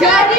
good.